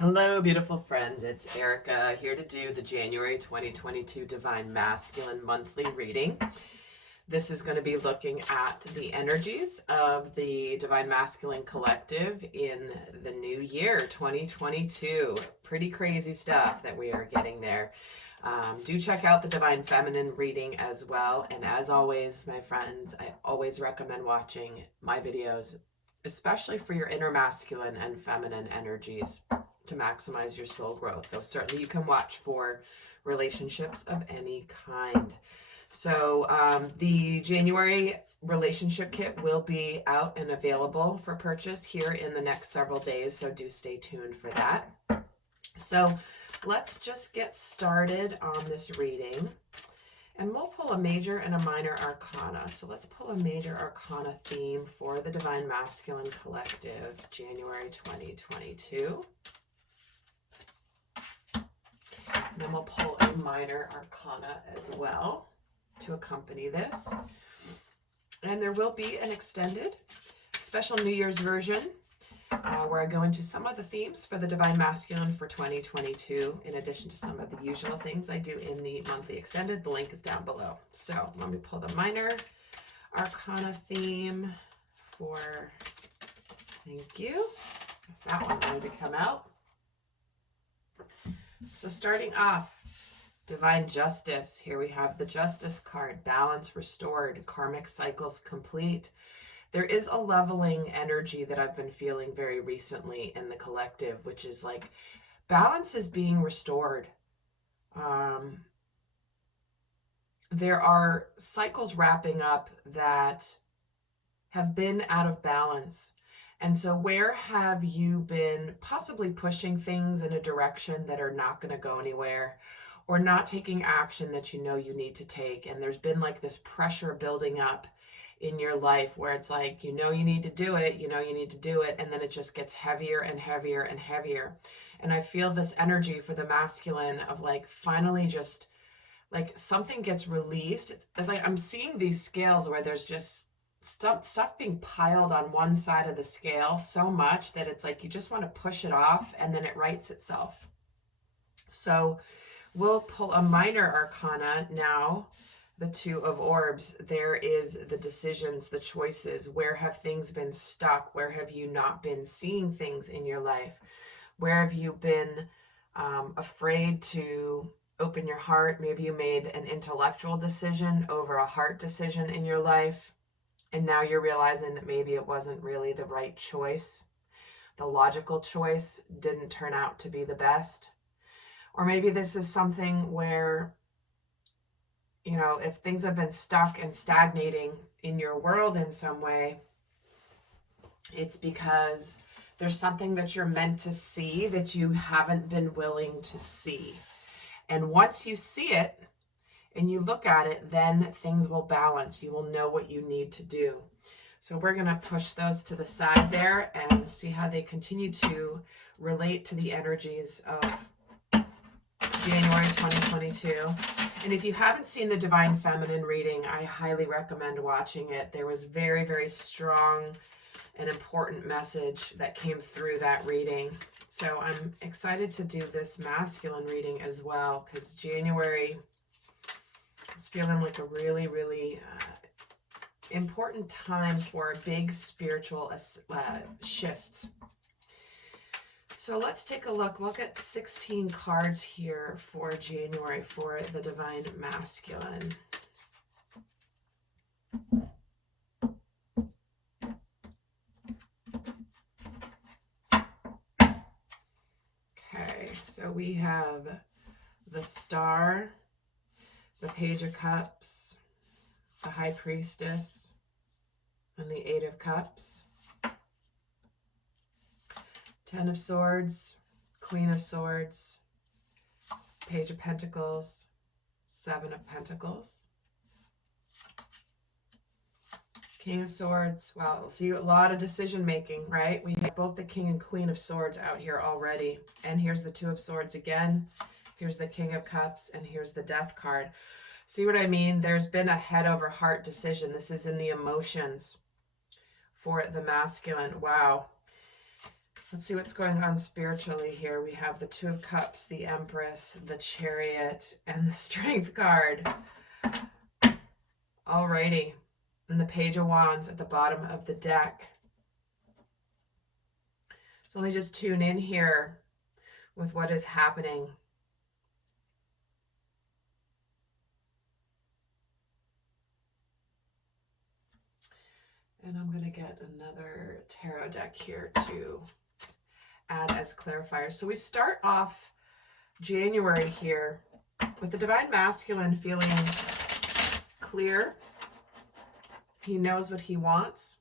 Hello, beautiful friends. It's Erica here to do the January 2022 Divine Masculine monthly reading. This is going to be looking at the energies of the Divine Masculine Collective in the new year, 2022. Pretty crazy stuff that we are getting there. Do check out the Divine Feminine reading as well. And as always, my friends, I always recommend watching my videos, especially for your inner masculine and feminine energies, to maximize your soul growth. Though certainly you can watch for relationships of any kind. So the January relationship kit will be out and available for purchase here in the next several days, so do stay tuned for that. So let's just get started on this reading, and we'll pull a major and a minor arcana. So let's pull a major arcana theme for the Divine Masculine Collective, January 2022. And then we'll pull a minor arcana as well to accompany this. And there will be an extended special New Year's version where I go into some of the themes for the Divine Masculine for 2022, in addition to some of the usual things I do in the monthly extended. The link is down below. So let me pull the minor arcana theme for, thank you. Is that one ready to come out? So starting off, Divine Justice. Here we have the Justice card. Balance restored. Karmic cycles complete. There is a leveling energy that I've been feeling very recently in the collective, which is like balance is being restored. There are cycles wrapping up that have been out of balance. And so where have you been possibly pushing things in a direction that are not going to go anywhere, or not taking action that you know you need to take? And there's been like this pressure building up in your life where it's like, you know, you need to do it, you know, you need to do it. And then it just gets heavier and heavier and heavier. And I feel this energy for the masculine of like, finally just like something gets released. It's like, I'm seeing these scales where there's just stuff being piled on one side of the scale so much that it's like you just want to push it off and then it rights itself. So we'll pull a minor arcana now, the Two of Orbs. There is the decisions, the choices. Where have things been stuck? Where have you not been seeing things in your life? Where have you been afraid to open your heart? Maybe you made an intellectual decision over a heart decision in your life, and now you're realizing that maybe it wasn't really the right choice. The logical choice didn't turn out to be the best. Or maybe this is something where, you know, if things have been stuck and stagnating in your world in some way, it's because there's something that you're meant to see that you haven't been willing to see. And once you see it, and you look at it, then things will balance. You will know what you need to do. So we're going to push those to the side there and see how they continue to relate to the energies of January 2022. And if you haven't seen the Divine Feminine reading, I highly recommend watching it. There was very, very strong and important message that came through that reading. So I'm excited to do this masculine reading as well, because January is feeling like a really, really important time for big spiritual shifts. So let's take a look. We'll get 16 cards here for January for the Divine Masculine. Okay, so we have the Star, the Page of Cups, the High Priestess, and the Eight of Cups. 10 of Swords, Queen of Swords, Page of Pentacles, 7 of Pentacles, King of Swords. Well, see, a lot of decision making, right? We have both the King and Queen of Swords out here already. And here's the Two of Swords again. Here's the King of Cups, and here's the Death card. See what I mean? There's been a head over heart decision. This is in the emotions for the masculine. Wow. Let's see what's going on spiritually here. We have the Two of Cups, the Empress, the Chariot, and the Strength card. Alrighty. And the Page of Wands at the bottom of the deck. So let me just tune in here with what is happening. And I'm going to get another tarot deck here to add as clarifiers. So we start off January here with the Divine Masculine feeling clear. He knows what he wants.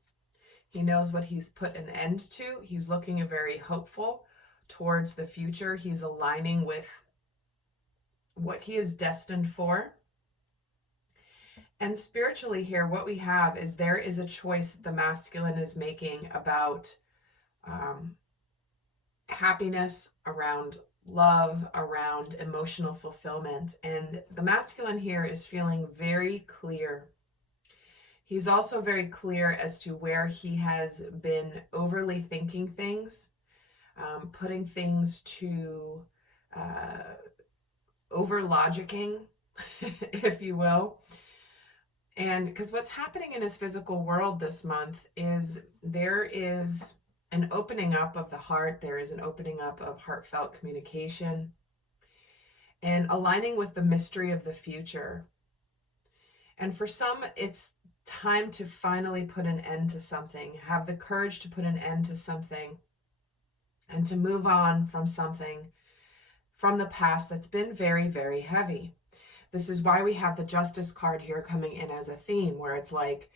He knows what he's put an end to. He's looking very hopeful towards the future. He's aligning with what he is destined for. And spiritually here, what we have is there is a choice that the masculine is making about happiness, around love, around emotional fulfillment. And the masculine here is feeling very clear. He's also very clear as to where he has been overly thinking things, putting things to over-logicking, if you will. And because what's happening in his physical world this month is there is an opening up of the heart. There is an opening up of heartfelt communication and aligning with the mystery of the future. And for some, it's time to finally put an end to something, have the courage to put an end to something and to move on from something from the past that's been very, very heavy. This is why we have the Justice card here coming in as a theme, where it's like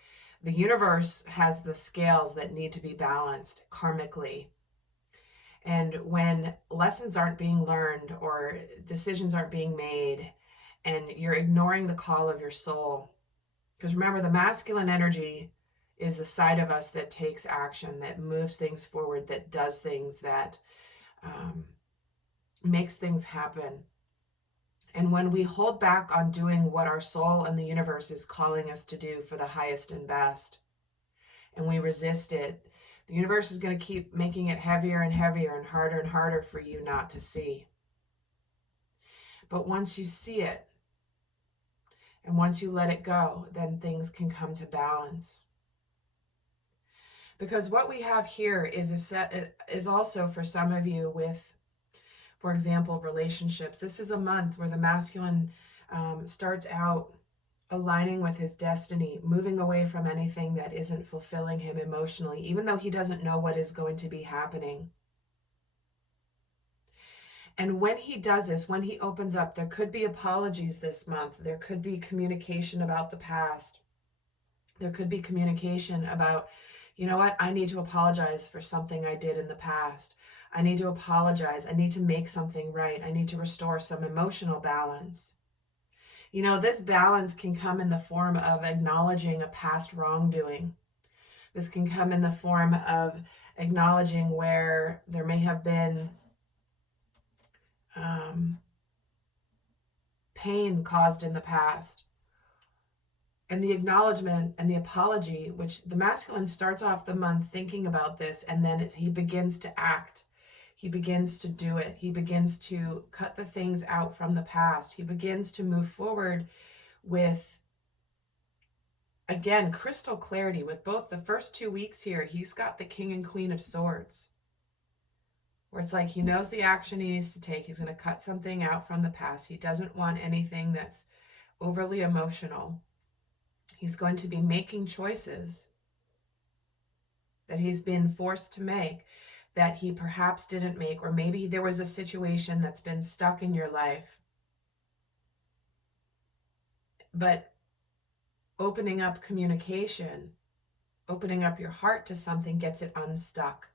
the universe has the scales that need to be balanced karmically. And when lessons aren't being learned or decisions aren't being made and you're ignoring the call of your soul, because remember, the masculine energy is the side of us that takes action, that moves things forward, that does things, that makes things happen. And when we hold back on doing what our soul and the universe is calling us to do for the highest and best, and we resist it, the universe is going to keep making it heavier and heavier and harder for you not to see. But once you see it, and once you let it go, then things can come to balance. Because what we have here is also for some of you with, for example, relationships. This is a month where the masculine starts out aligning with his destiny, moving away from anything that isn't fulfilling him emotionally, even though he doesn't know what is going to be happening. And when he does this, when he opens up, there could be apologies this month. There could be communication about the past. There could be communication about, you know what, I need to apologize for something I did in the past. I need to apologize. I need to make something right. I need to restore some emotional balance. You know, this balance can come in the form of acknowledging a past wrongdoing. This can come in the form of acknowledging where there may have been pain caused in the past. And the acknowledgement and the apology, which the masculine starts off the month thinking about this, and then he begins to act. He begins to do it. He begins to cut the things out from the past. He begins to move forward with, again, crystal clarity. With both the first 2 weeks here, he's got the King and Queen of Swords, where it's like he knows the action he needs to take. He's going to cut something out from the past. He doesn't want anything that's overly emotional. He's going to be making choices that he's been forced to make, that he perhaps didn't make, or maybe there was a situation that's been stuck in your life. But opening up communication, opening up your heart to something gets it unstuck.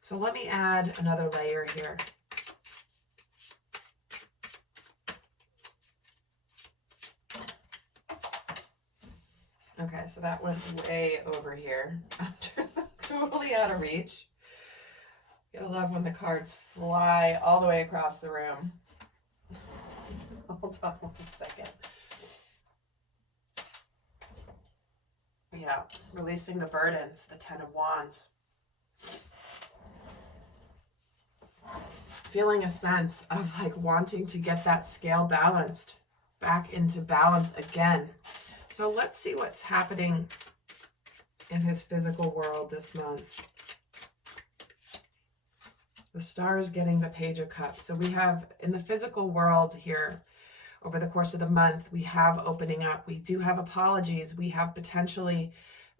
So let me add another layer here. Okay, so that went way over here, totally out of reach. Gotta love when the cards fly all the way across the room. Hold on 1 second. Yeah, releasing the burdens, the 10 of Wands. Feeling a sense of like wanting to get that scale balanced, back into balance again. So let's see what's happening in his physical world this month. The Star is getting the Page of Cups. So we have in the physical world here, over the course of the month, we have opening up. We do have apologies. We have potentially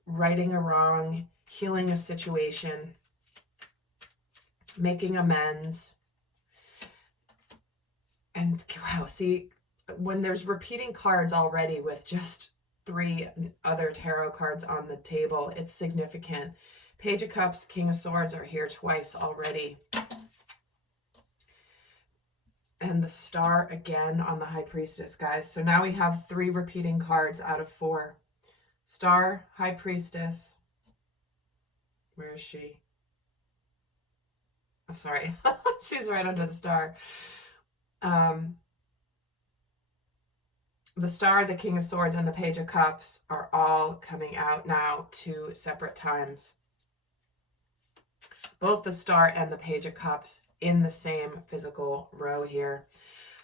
righting a wrong, healing a situation, making amends. And wow, see, when there's repeating cards already with just 3 other tarot cards on the table, it's significant. Page of Cups, King of Swords are here twice already. And the Star again on the High Priestess, guys. So now we have 3 repeating cards out of 4. Star, High Priestess. Where is she? Oh, sorry. She's right under the Star. The Star, the King of Swords, and the Page of Cups are all coming out now 2 separate times. Both the Star and the Page of Cups in the same physical row here.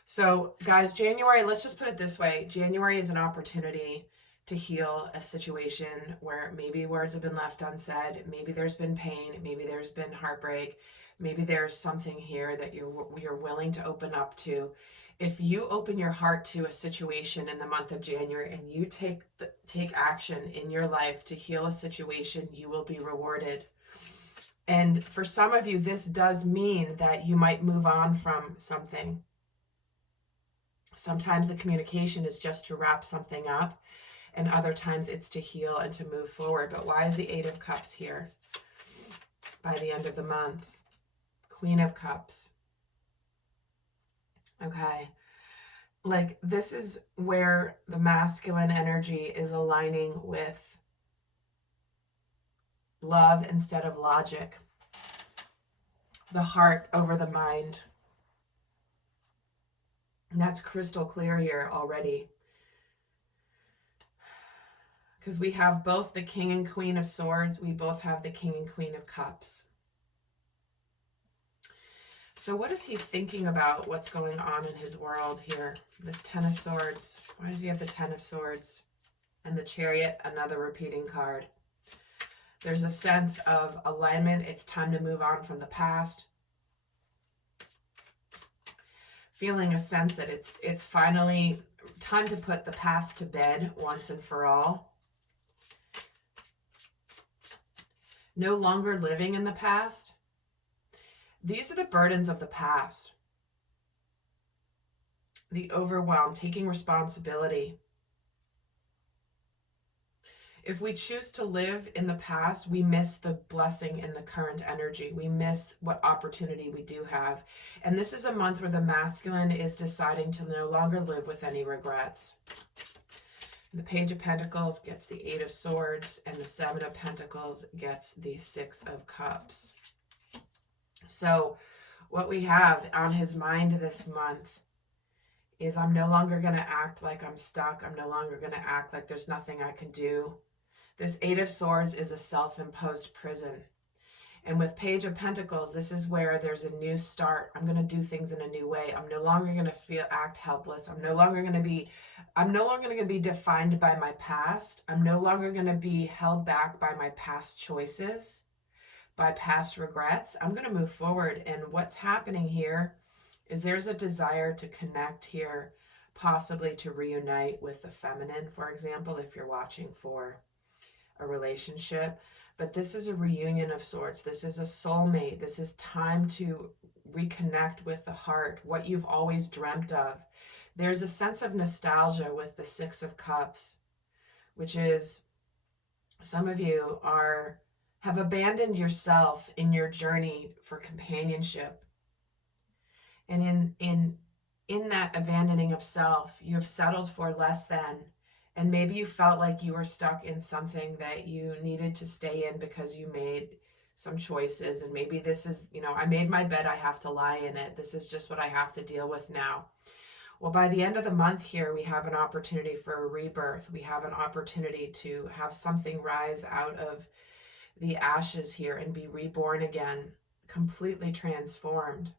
So guys, January, let's just put it this way. January is an opportunity to heal a situation where maybe words have been left unsaid. Maybe there's been pain. Maybe there's been heartbreak. Maybe there's something here that you're willing to open up to. If you open your heart to a situation in the month of January and you take action in your life to heal a situation, you will be rewarded. And for some of you, this does mean that you might move on from something. Sometimes the communication is just to wrap something up, and other times it's to heal and to move forward. But why is the 8 of Cups here by the end of the month? Queen of Cups. Okay. Like, this is where the masculine energy is aligning with love instead of logic. The heart over the mind. And that's crystal clear here already. Because we have both the King and Queen of Swords. We both have the King and Queen of Cups. So what is he thinking about what's going on in his world here? This 10 of Swords. Why does he have the 10 of Swords? And the Chariot, another repeating card. There's a sense of alignment. It's time to move on from the past. Feeling a sense that it's finally time to put the past to bed once and for all. No longer living in the past. These are the burdens of the past. The overwhelm, taking responsibility. If we choose to live in the past, we miss the blessing in the current energy. We miss what opportunity we do have. And this is a month where the masculine is deciding to no longer live with any regrets. The Page of Pentacles gets the 8 of Swords, and the 7 of Pentacles gets the 6 of Cups. So what we have on his mind this month is, I'm no longer going to act like I'm stuck. I'm no longer going to act like there's nothing I can do. This 8 of Swords is a self-imposed prison. And with Page of Pentacles, this is where there's a new start. I'm going to do things in a new way. I'm no longer going to act helpless. I'm no longer going to be defined by my past. I'm no longer going to be held back by my past choices, by past regrets. I'm going to move forward. And what's happening here is there's a desire to connect here, possibly to reunite with the feminine, for example, if you're watching for a relationship. But this is a reunion of sorts. This is a soulmate. This is time to reconnect with the heart, what you've always dreamt of. There's a sense of nostalgia with the 6 of Cups, which is some of you have abandoned yourself in your journey for companionship. And in that abandoning of self, you have settled for less than. And maybe you felt like you were stuck in something that you needed to stay in because you made some choices. And maybe this is, I made my bed, I have to lie in it. This is just what I have to deal with now. Well, by the end of the month here, we have an opportunity for a rebirth. We have an opportunity to have something rise out of the ashes here and be reborn again, completely transformed.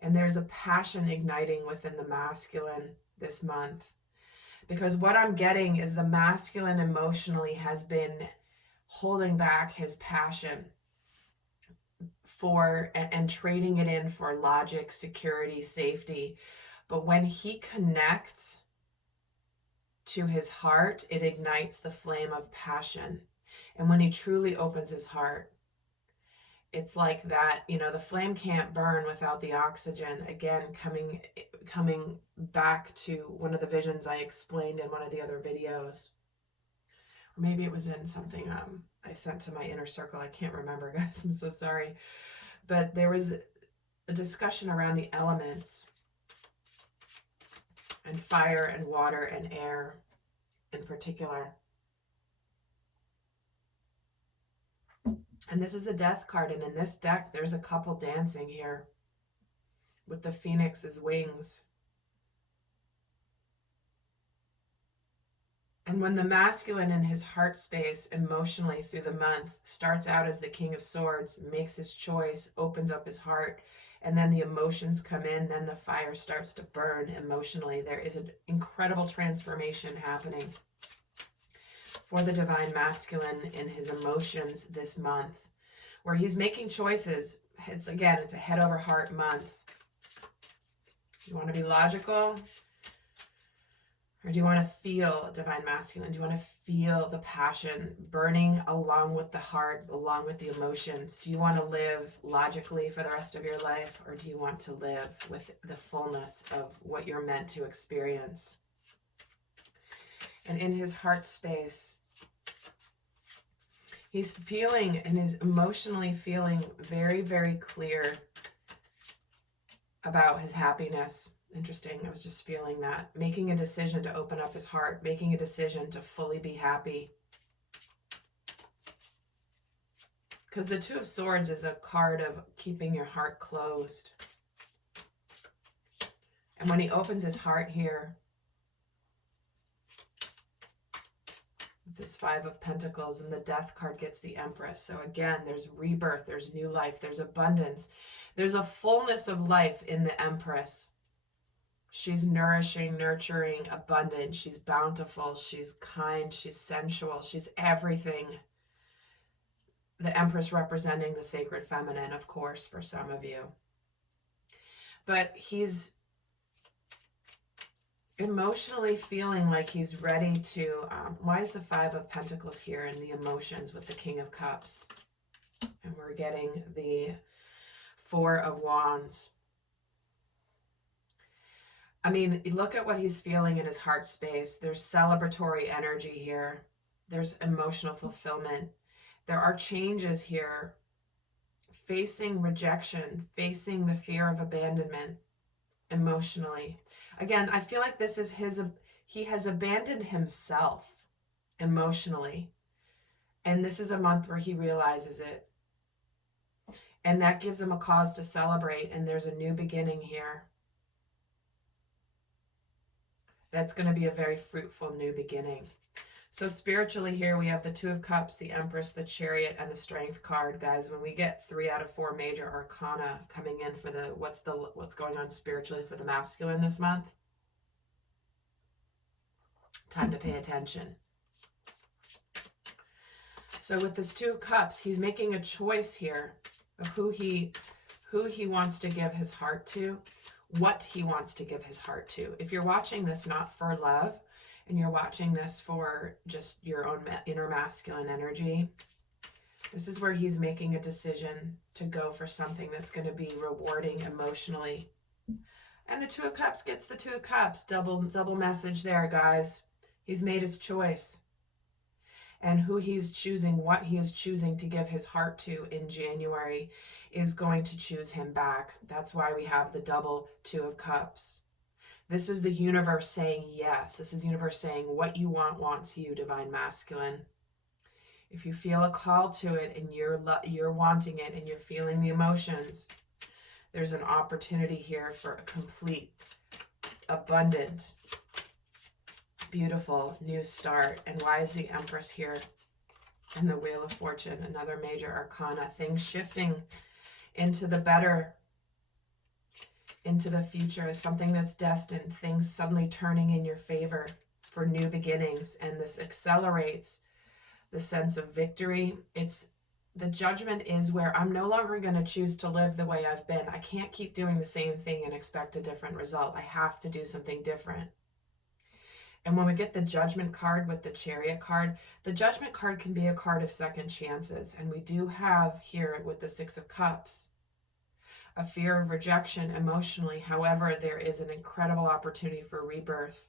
And there's a passion igniting within the masculine this month. Because what I'm getting is the masculine emotionally has been holding back his passion for and trading it in for logic, security, safety. But when he connects to his heart, it ignites the flame of passion. And when he truly opens his heart, it's like that, you know, the flame can't burn without the oxygen. Again, coming back to one of the visions I explained in one of the other videos. Or maybe it was in something I sent to my inner circle. I can't remember, guys. I'm so sorry. But there was a discussion around the elements and fire and water and air in particular. And this is the death card, and in this deck, there's a couple dancing here with the phoenix's wings. And when the masculine in his heart space emotionally through the month starts out as the King of Swords, makes his choice, opens up his heart, and then the emotions come in, then the fire starts to burn emotionally. There is an incredible transformation happening for the divine masculine in his emotions this month, where he's making choices. It's a head over heart month. You want to be logical, or do you want to feel divine masculine? Do you want to feel the passion burning along with the heart, along with the emotions? Do you want to live logically for the rest of your life, or do you want to live with the fullness of what you're meant to experience? And in his heart space, he's feeling and is emotionally feeling very, very clear about his happiness. Interesting. I was just feeling that. Making a decision to open up his heart, making a decision to fully be happy. Because the Two of Swords is a card of keeping your heart closed. And when he opens his heart here, this Five of Pentacles, and the Death card gets the Empress. So again, there's rebirth, there's new life, there's abundance. There's a fullness of life in the Empress. She's nourishing, nurturing, abundant. She's bountiful, she's kind, she's sensual, she's everything. The Empress representing the sacred feminine, of course, for some of you. But he's emotionally feeling like he's ready to, why is the Five of Pentacles here in the emotions with the King of Cups? And we're getting the Four of Wands. I mean, look at what he's feeling in his heart space. There's celebratory energy here. There's emotional fulfillment. There are changes here. Facing rejection, facing the fear of abandonment emotionally. Again, I feel like this is he has abandoned himself emotionally. And this is a month where he realizes it. And that gives him a cause to celebrate. And there's a new beginning here. That's going to be a very fruitful new beginning. So spiritually here, we have the Two of Cups, the Empress, the Chariot, and the Strength card, guys. When we get 3 out of 4 major arcana coming in for what's going on spiritually for the masculine this month, time to pay attention. So with this Two of Cups, he's making a choice here of who he wants to give his heart to, what he wants to give his heart to. If you're watching this not for love, and you're watching this for just your own inner masculine energy, this is where he's making a decision to go for something that's going to be rewarding emotionally. And the Two of Cups gets the Two of Cups. Double message there, guys. He's made his choice. And who he's choosing, what he is choosing to give his heart to in January is going to choose him back. That's why we have the double Two of Cups. This is the universe saying yes. This is the universe saying what you want wants you, divine masculine. If you feel a call to it and you're wanting it and you're feeling the emotions, there's an opportunity here for a complete, abundant, beautiful new start. And why is the Empress here? And the Wheel of Fortune, another major arcana. Things shifting into the better, into the future, something that's destined, things suddenly turning in your favor for new beginnings. And this accelerates the sense of victory. The judgment is where I'm no longer going to choose to live the way I've been. I can't keep doing the same thing and expect a different result. I have to do something different. And when we get the Judgment card with the Chariot card, the Judgment card can be a card of second chances. And we do have here with the Six of Cups a fear of rejection emotionally. However, there is an incredible opportunity for rebirth,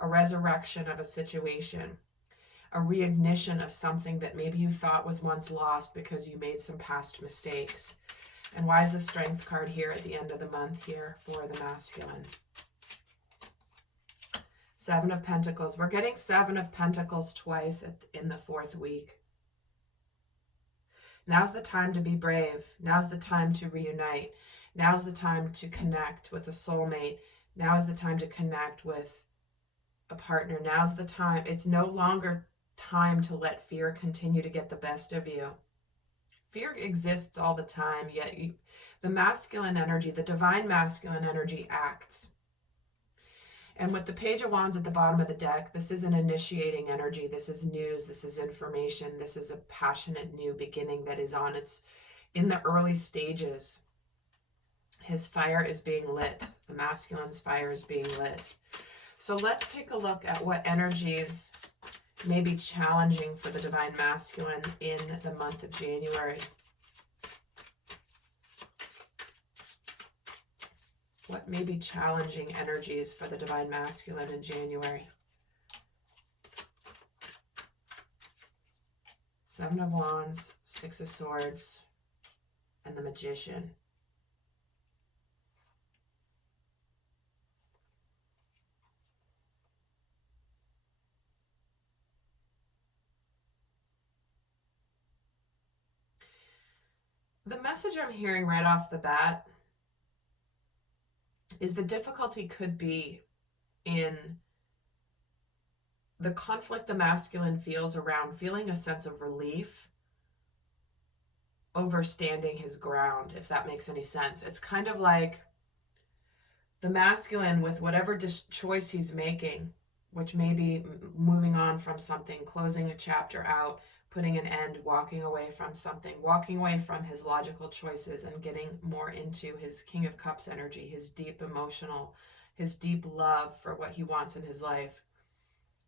a resurrection of a situation, a reignition of something that maybe you thought was once lost because you made some past mistakes. And why is the Strength card here at the end of the month here for the masculine? Seven of Pentacles. We're getting Seven of Pentacles twice in the 4th week. Now's the time to be brave. Now's the time to reunite. Now's the time to connect with a soulmate. Now is the time to connect with a partner. Now's the time. It's no longer time to let fear continue to get the best of you. Fear exists all the time, yet the masculine energy, the divine masculine energy acts. And with the Page of Wands at the bottom of the deck, this is an initiating energy. This is news. This is information. This is a passionate new beginning that is in the early stages. His fire is being lit. The masculine's fire is being lit. So let's take a look at what energies may be challenging for the divine masculine in the month of January. What may be challenging energies for the divine masculine in January? Seven of Wands, Six of Swords, and the Magician. The message I'm hearing right off the bat is the difficulty could be in the conflict the masculine feels around feeling a sense of relief over standing his ground, if that makes any sense. It's kind of like the masculine with whatever choice he's making, which may be moving on from something, closing a chapter out, putting an end, walking away from something, walking away from his logical choices and getting more into his King of Cups energy, his deep emotional, his deep love for what he wants in his life.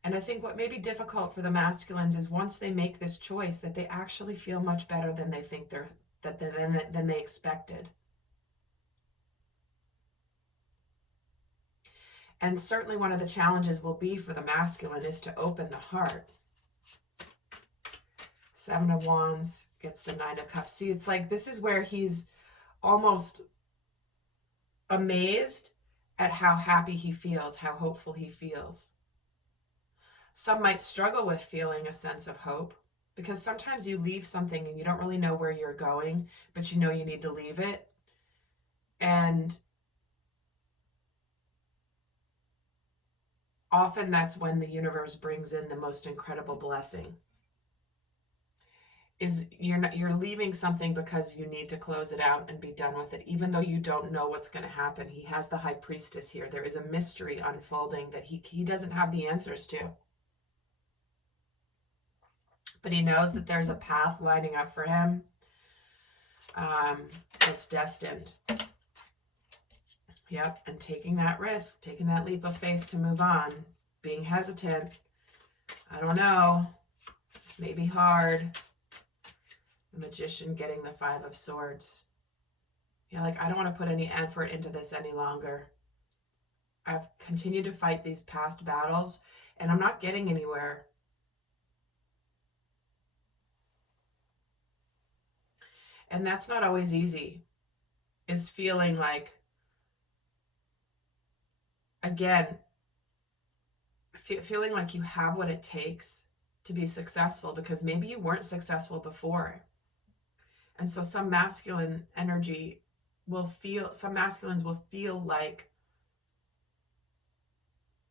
And I think what may be difficult for the masculines is once they make this choice that they actually feel much better than they think than they expected. And certainly one of the challenges will be for the masculine is to open the heart. Seven of Wands gets the Nine of Cups. See, it's like this is where he's almost amazed at how happy he feels, how hopeful he feels. Some might struggle with feeling a sense of hope because sometimes you leave something and you don't really know where you're going, but you know you need to leave it. And often that's when the universe brings in the most incredible blessing. Is you're leaving something because you need to close it out and be done with it, even though you don't know what's going to happen. He has the High Priestess here. There is a mystery unfolding that he doesn't have the answers to. But he knows that there's a path lining up for him that's destined. Yep, and taking that risk, taking that leap of faith to move on, being hesitant. I don't know. This may be hard. The Magician getting the Five of Swords. Yeah, like I don't want to put any effort into this any longer. I've continued to fight these past battles and I'm not getting anywhere. And that's not always easy, is feeling like, again, feeling like you have what it takes to be successful because maybe you weren't successful before. And so some masculine energy will feel, some masculines will feel like,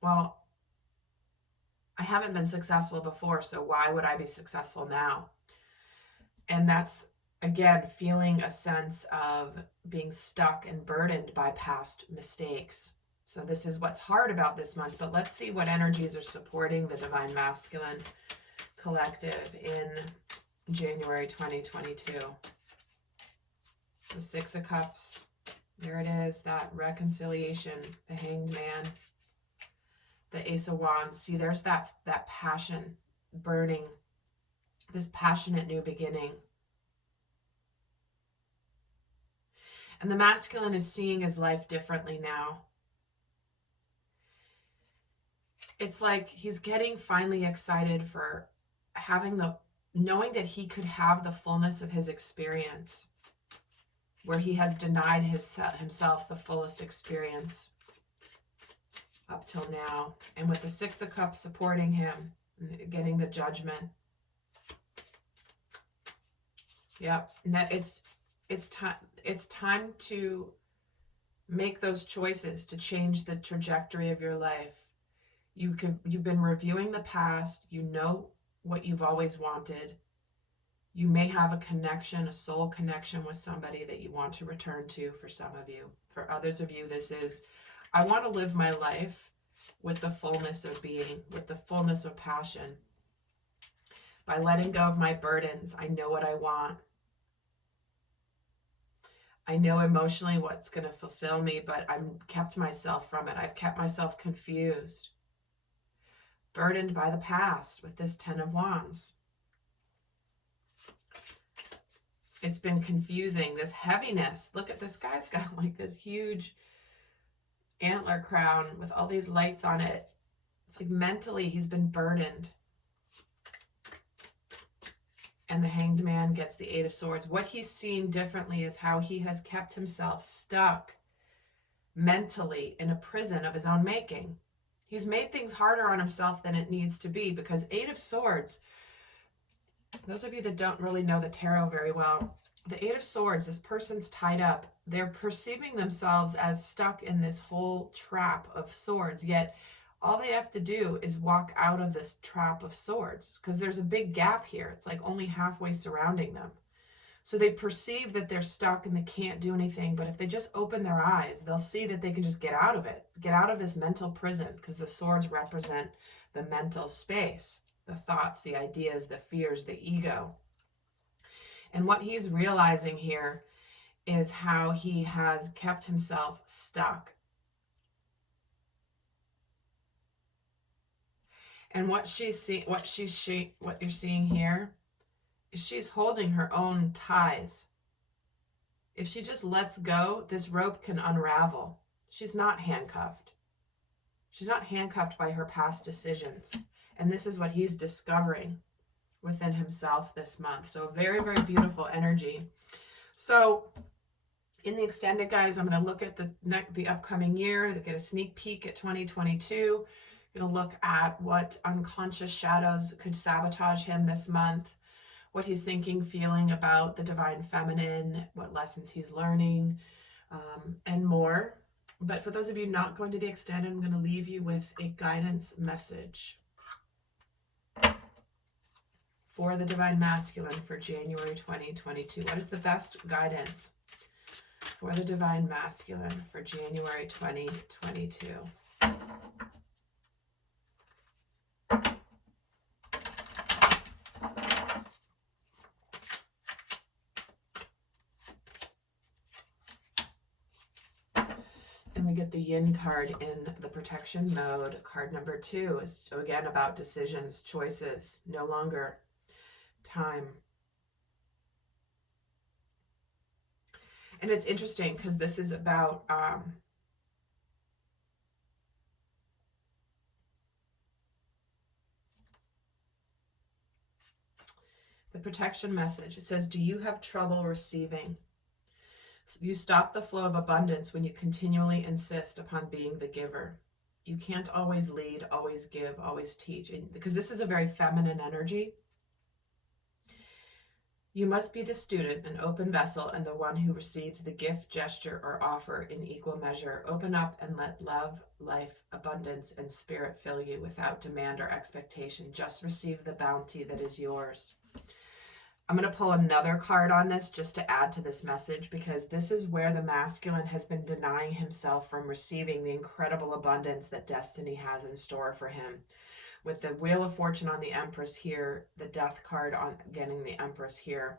well, I haven't been successful before, so why would I be successful now? And that's, again, feeling a sense of being stuck and burdened by past mistakes. So this is what's hard about this month, but let's see what energies are supporting the Divine Masculine Collective in January 2022. The Six of Cups. There it is, that reconciliation, the Hanged Man, the Ace of Wands. See, there's that passion burning, this passionate new beginning. And the masculine is seeing his life differently now. It's like he's getting finally excited for knowing that he could have the fullness of his experience, where he has denied himself the fullest experience up till now. And with the Six of Cups supporting him, getting the Judgment. Yep, it's time to make those choices to change the trajectory of your life. You've been reviewing the past. You know what you've always wanted. You may have a connection, a soul connection with somebody that you want to return to for some of you. For others of you, this is, I want to live my life with the fullness of being, with the fullness of passion. By letting go of my burdens, I know what I want. I know emotionally what's going to fulfill me, but I've kept myself from it. I've kept myself confused, burdened by the past with this Ten of Wands. It's been confusing, this heaviness. Look at this guy's got like this huge antler crown with all these lights on it. It's like mentally he's been burdened. And the Hanged Man gets the Eight of Swords. What he's seeing differently is how he has kept himself stuck mentally in a prison of his own making. He's made things harder on himself than it needs to be, because Eight of Swords, those of you that don't really know the tarot very well, the Eight of Swords, this person's tied up. They're perceiving themselves as stuck in this whole trap of swords, yet all they have to do is walk out of this trap of swords, because there's a big gap here. It's like only halfway surrounding them. So they perceive that they're stuck and they can't do anything, but if they just open their eyes, they'll see that they can just get out of it, get out of this mental prison, because the swords represent the mental space, the thoughts, the ideas, the fears, the ego. And what he's realizing here is how he has kept himself stuck. And what you're seeing here is she's holding her own ties. If she just lets go, this rope can unravel. She's not handcuffed. She's not handcuffed by her past decisions. And this is what he's discovering within himself this month. So very, very beautiful energy. So in the extended, guys, I'm going to look at the upcoming year, get a sneak peek at 2022. Going to look at what unconscious shadows could sabotage him this month, what he's thinking, feeling about the divine feminine, what lessons he's learning, and more. But for those of you not going to the extended, I'm going to leave you with a guidance message for the divine masculine for January 2022. What is the best guidance for the divine masculine for January 2022? And we get the Yin card in the protection mode. Card number 2 is again about decisions, choices, no longer time. And it's interesting because this is about the protection message. It says, do you have trouble receiving? So you stop the flow of abundance when you continually insist upon being the giver. You can't always lead, always give, always teach. And because this is a very feminine energy, you must be the student, an open vessel, and the one who receives the gift, gesture, or offer in equal measure. Open up and let love, life, abundance, and spirit fill you without demand or expectation. Just receive the bounty that is yours. I'm going to pull another card on this just to add to this message, because this is where the masculine has been denying himself from receiving the incredible abundance that destiny has in store for him. With the Wheel of Fortune on the Empress here, the Death card on getting the Empress here.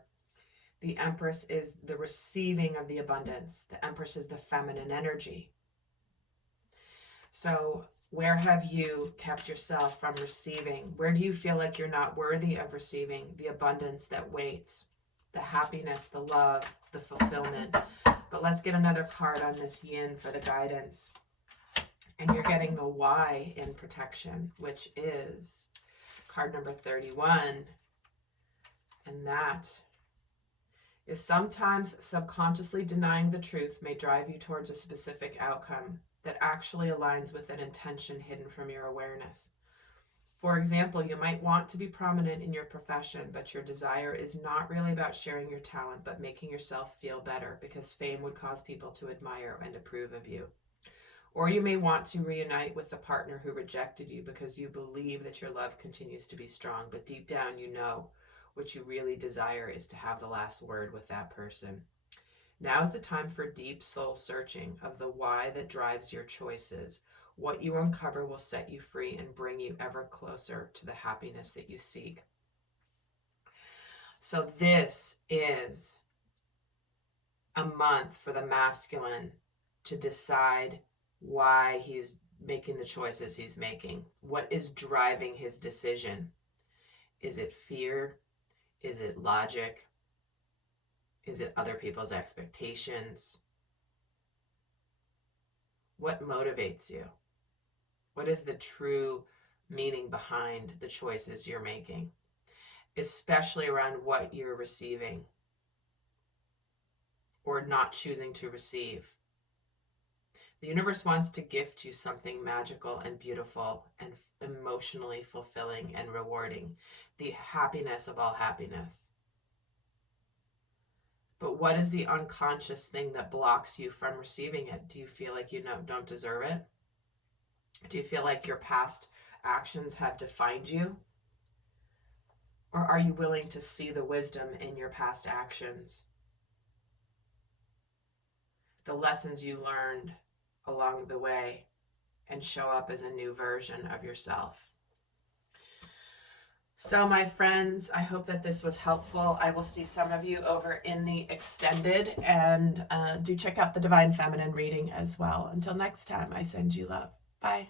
The Empress is the receiving of the abundance. The Empress is the feminine energy. So where have you kept yourself from receiving? Where do you feel like you're not worthy of receiving the abundance that waits, the happiness, the love, the fulfillment? But let's get another card on this yin for the guidance. And you're getting the Y in protection, which is card number 31. And that is sometimes subconsciously denying the truth may drive you towards a specific outcome that actually aligns with an intention hidden from your awareness. For example, you might want to be prominent in your profession, but your desire is not really about sharing your talent, but making yourself feel better, because fame would cause people to admire and approve of you. Or you may want to reunite with the partner who rejected you because you believe that your love continues to be strong, but deep down you know what you really desire is to have the last word with that person. Now is the time for deep soul searching of the why that drives your choices. What you uncover will set you free and bring you ever closer to the happiness that you seek. So this is a month for the masculine to decide why he's making the choices he's making. What is driving his decision? Is it fear? Is it logic? Is it other people's expectations? What motivates you? What is the true meaning behind the choices you're making, especially around what you're receiving or not choosing to receive? The universe wants to gift you something magical and beautiful and emotionally fulfilling and rewarding, the happiness of all happiness. But what is the unconscious thing that blocks you from receiving it? Do you feel like you don't deserve it? Do you feel like your past actions have defined you? Or are you willing to see the wisdom in your past actions? The lessons you learned along the way, and show up as a new version of yourself. So my friends, I hope that this was helpful. I will see some of you over in the extended, and do check out the Divine Feminine reading as well. Until next time, I send you love. Bye.